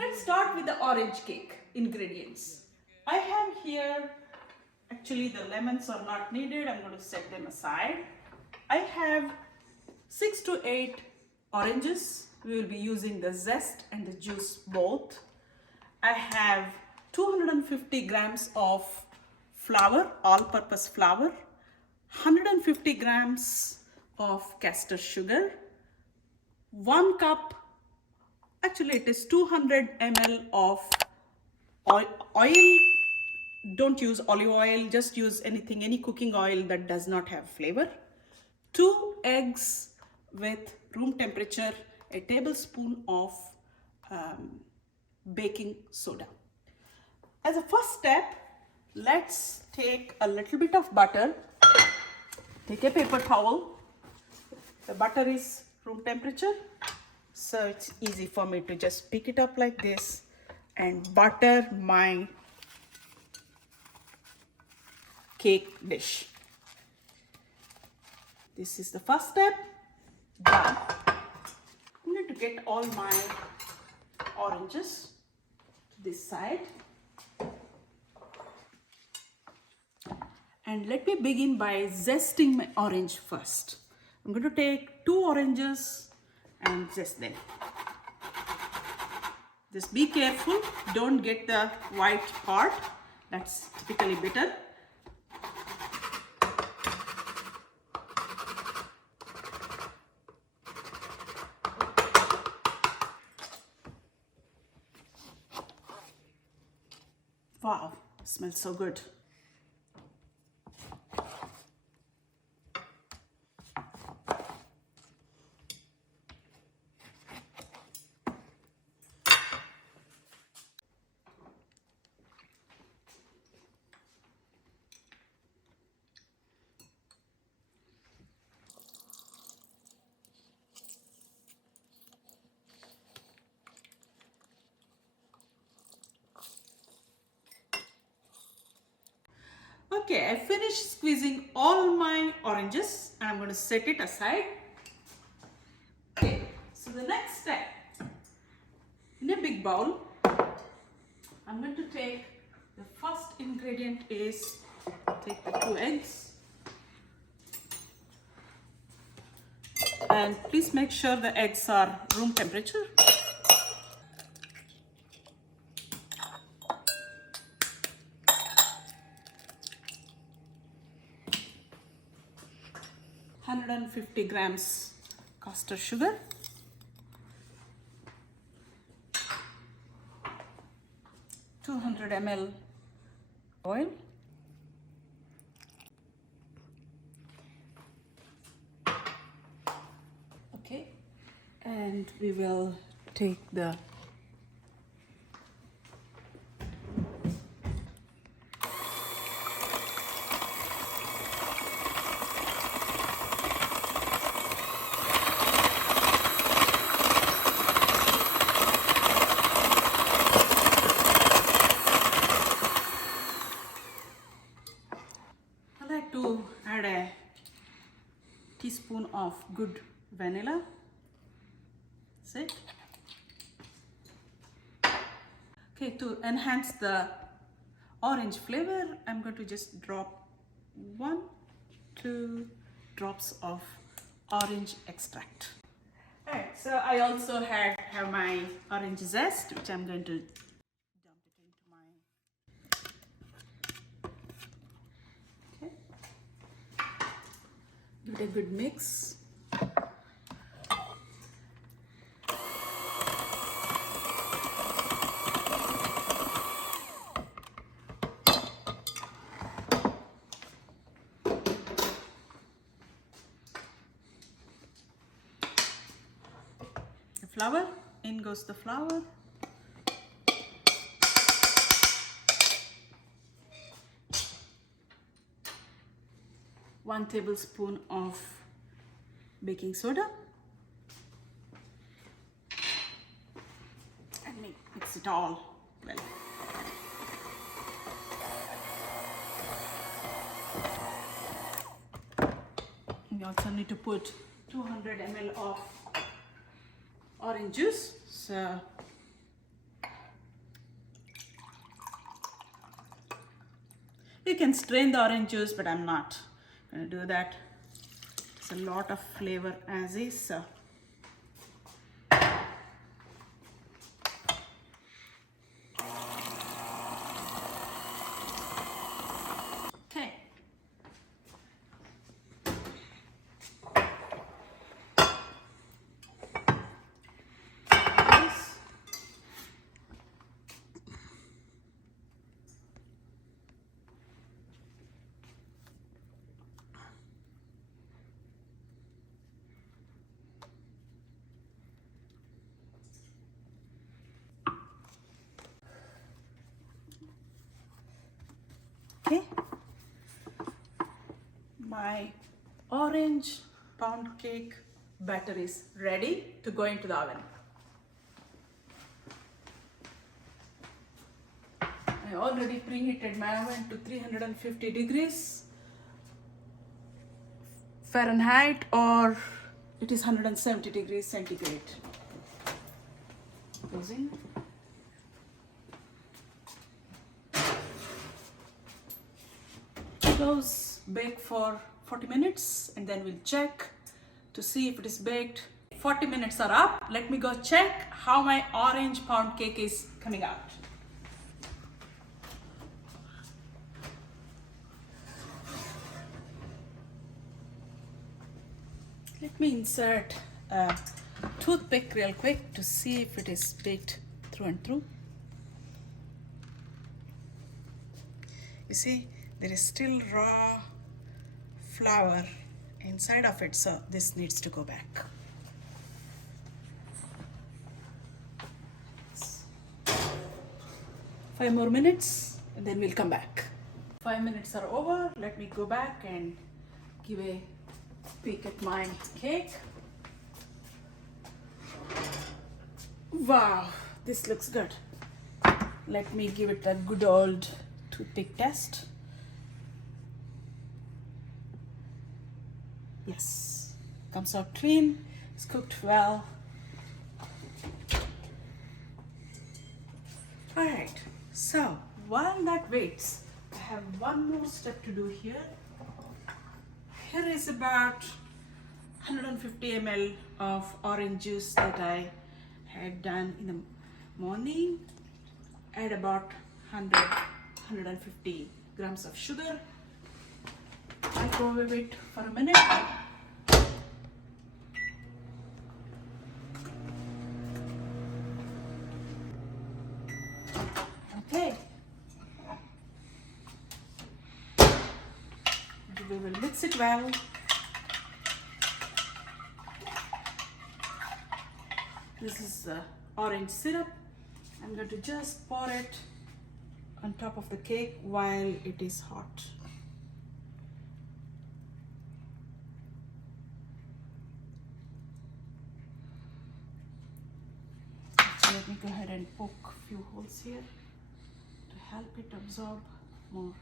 Let's start with the orange cake ingredients. I have here, actually the lemons are not needed, I'm going to set them aside. I have 6 to 8 oranges. We will be using the zest and the juice both. I have 250 grams of flour, all-purpose flour, 150 grams of castor sugar, 1 cup, actually it is 200 ml of oil. Don't use olive oil, just use anything, any cooking oil that does not have flavor. 2 eggs with room temperature, a tablespoon of baking soda. As a first step, let's take a little bit of butter. Take a paper towel. The butter is room temperature, so it's easy for me to just pick it up like this and butter my cake dish. This is the first step. Done. I'm going to get all my oranges to this side. And let me begin by zesting my orange first. I'm going to take 2 oranges and zest them. Just be careful, don't get the white part, that's typically bitter. Wow, smells so good. Okay, I finished squeezing all my oranges and I'm going to set it aside. Okay, so the next step, in a big bowl, I'm going to take the first ingredient is take the 2 eggs. And please make sure the eggs are room temperature. ,150 grams castor sugar, 200 ml oil, okay, and we will take the to add a teaspoon of good vanilla. That's it. Okay, to enhance the orange flavor, I'm going to just drop 1-2 drops of orange extract. Alright, so I also have my orange zest, which I'm going to dump it into my. Okay. Give it a good mix. The flour, in goes the flour. One tablespoon of baking soda. And mix it all well. We also need to put 200 ml of orange juice. So You can strain the orange juice, but I'm not going to do that. It's a lot of flavor as is. So. Okay. Okay, my orange pound cake batter is ready to go into the oven. I already preheated my oven to 350 degrees Fahrenheit, or it is 170 degrees centigrade. Closing. Close, bake for 40 minutes and then we'll check to see if it is baked. 40 minutes are up. Let me go check how my orange pound cake is coming out. Let me insert a toothpick real quick to see if it is baked through and through. You see, there is still raw flour inside of it, so this needs to go back. 5 more minutes and then we'll come back. 5 minutes are over. Let me go back and give a peek at my cake. Wow, this looks good. Let me give it a good old toothpick test. Yes, comes out clean, it's cooked well. Alright, so while that waits, I have one more step to do here. Here is about 150 ml of orange juice that I had done in the morning. Add about 150 grams of sugar. Microwave it for a minute. Okay. We will mix it well. This is the orange syrup. I'm going to just pour it on top of the cake while it is hot. So let me go ahead and poke a few holes here to help it absorb more.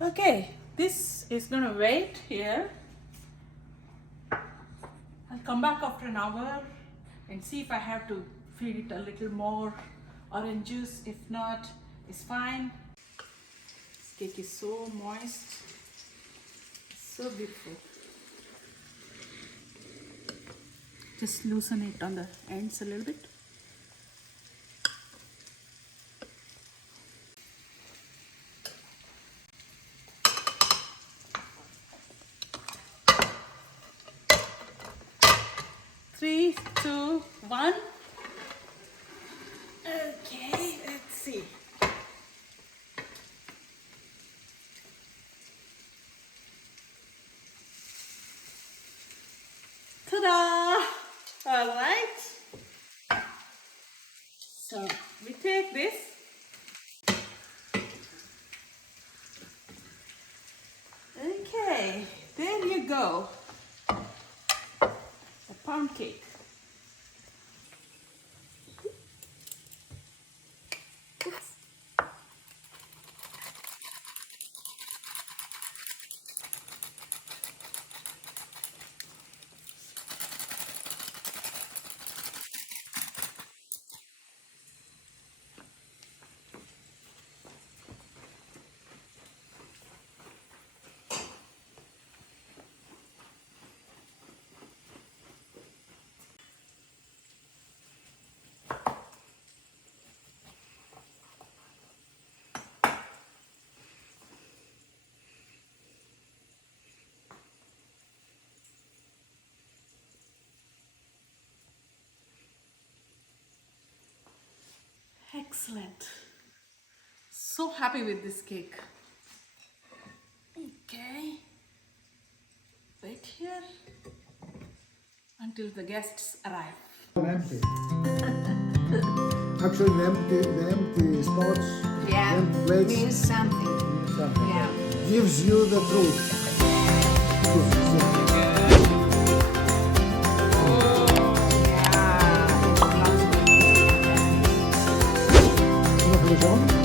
Okay, this is gonna wait here. I'll come back after an hour and see if I have to feed it a little more orange juice. If not, it's fine. This cake is so moist, it's so beautiful. Just loosen it on the ends a little bit. Three, two, one. Okay, let's see. Ta-da! All right. So we take this. Okay, there you go. The pound cake. Excellent. So happy with this cake. Okay. Wait here until the guests arrive. Empty. Actually, the empty spots, the empty plates means something. means something. Yeah. Gives you the truth. Yeah. Nog eens om.